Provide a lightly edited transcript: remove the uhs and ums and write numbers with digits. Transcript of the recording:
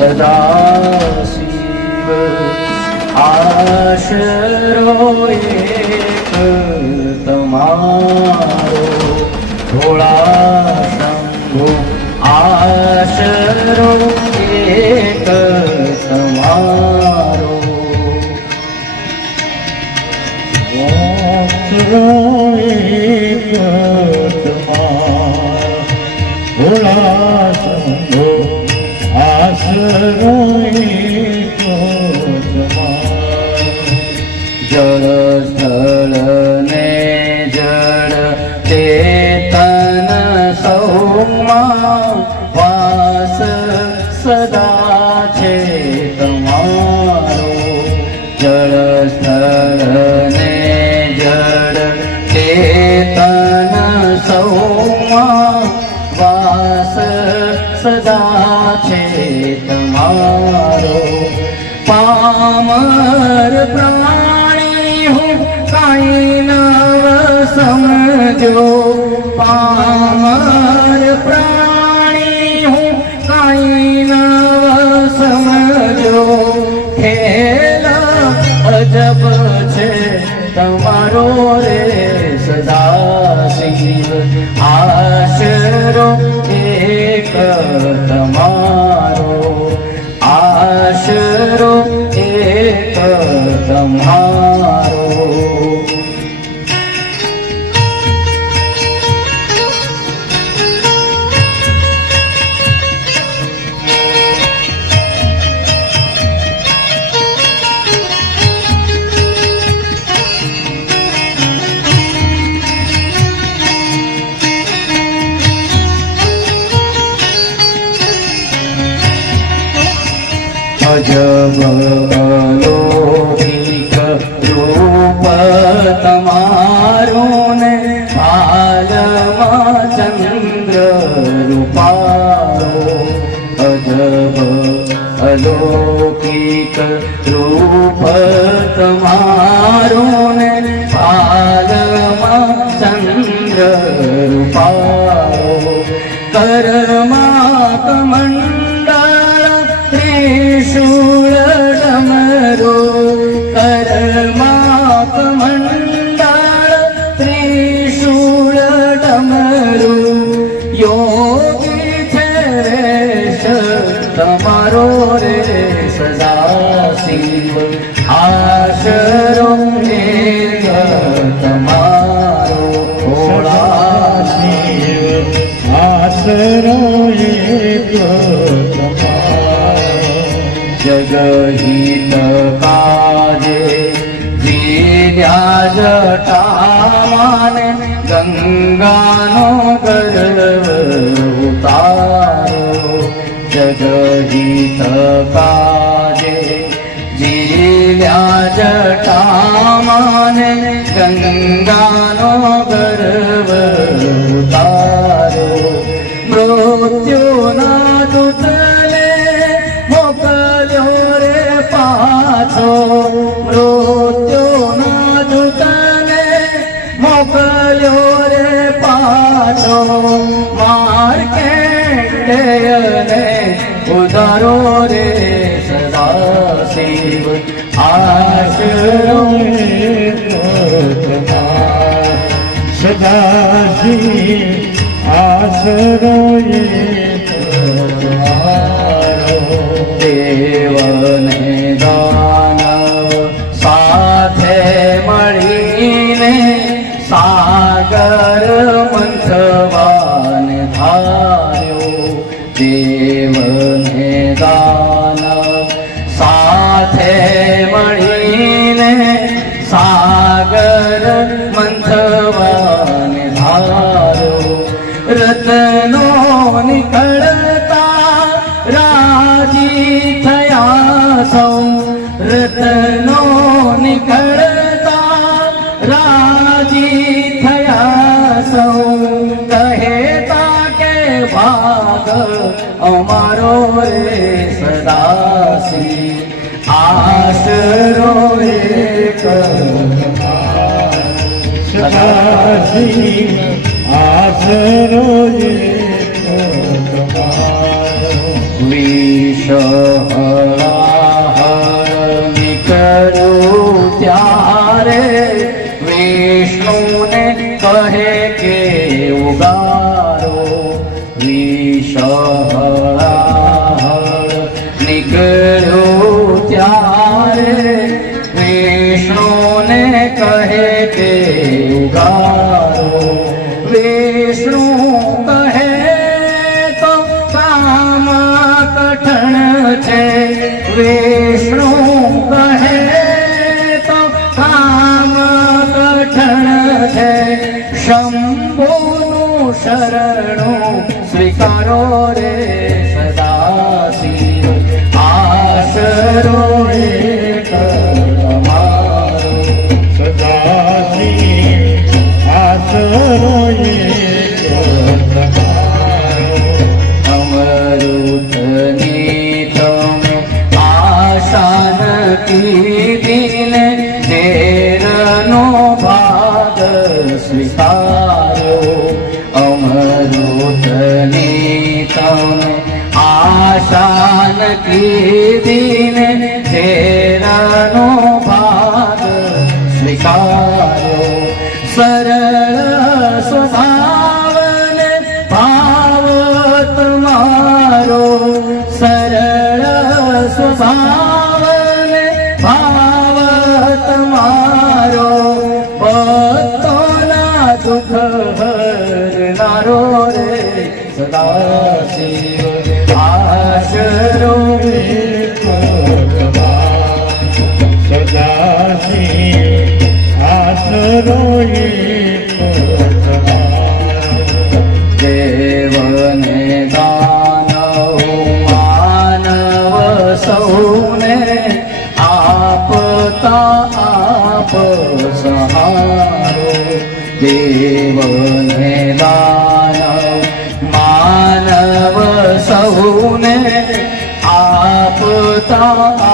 સદા શિવ આશરો એક તમારો ભોળા શંભુ આશરો એક તમારો આશરો એક તમારો ભોળા શંભુ આશરો એક તમારો જળ સ્થળ ને જળ ચેતન સૌમાં વાસ સદા છે તમારો જળ સ્થળ ને જળ ચેતન સૌમાં વાસ સદા છે તમારો પામર પ્રાણી હું કાંઈ નવ સમજો પામર પ્રાણી હું કાંઈ નવ સમજો ખેલ અજબ છે તમારો રે સદા શિવ આશરો એક તમારો આશરો એક તમારો અજબ અલૌકિક રૂપ તમારું ને પાલમાં ચંદ્ર રૂપારો અજબ અલૌકિક રૂપ તમારું ને પાલમાં ચંદ્ર રૂપારો કર્મા કમંડળ ત્રિશૂળ ડમરો કર્મા કમંડળ ત્રિશૂળ ડમરો યોગી છે રેશ તમારો રે સદા શિવ આશરો એક તમારો ભોળા શિવ આશરો એક જગહિત કાજે વિદ્યા જટામાને ગંગાનો ગર્વ ઉતારો જગહિત કાજે વિદ્યા જટામાને ગંગાનો ગર્વ ઉતારો મૃત્યુના દૂત મૃત્યુના દૂતને મોકલ્યો રે પાછો માર્કેન્ડેયને ઉધારો રે સદા શિવ આશરો સદા શિવ આશરો દેવને દાનવ સાથે મળીને સાગર મંથવાને ધાર્યો દેવને દાનવ સાથે મળીને સાગર મંથવાને ધાર્યો રત્નો નીકળતા રાજી થયા સૌ રત્નો નીકળતા રાજી થયા સૌ કહેતા કે ભાગ અમારો રે સદા શિવ આશરો એક સદા શિવ આશરો એક વિશ્વ સહળાહળ નીકળ્યું ત્યારે વિષ્ણુને કહે કે ઉગારો વિષ્ણુ કહે તો કામ કઠણ છે વિષ્ણુ કહે તો કામ કઠણ છે શંભુનું શરણું સ્વીકારો રે સદાશિવ આશરો એક તમારો સદાશિવ આશરો એક તમારો અમૃતની તમે આશા કીધીને ઝેરનો ભાગ સ્વીકારો અમૃતની તમે આશા કીધીને ઝેરનો ભાગ સ્વીકારો સરળ સ્વભાવને ભાવ તમારો સરળ સ્વભાવને ભાવ તમારો ભક્તોના દુઃખ હરનારો રે સદાશિવ આશરો એક તમારો સદાશિવ આશરો એક તમારો દેવને દાનવ માનવ સૌને આપતા આપ સહારો દેવને દાનવ માનવ સૌને આપતા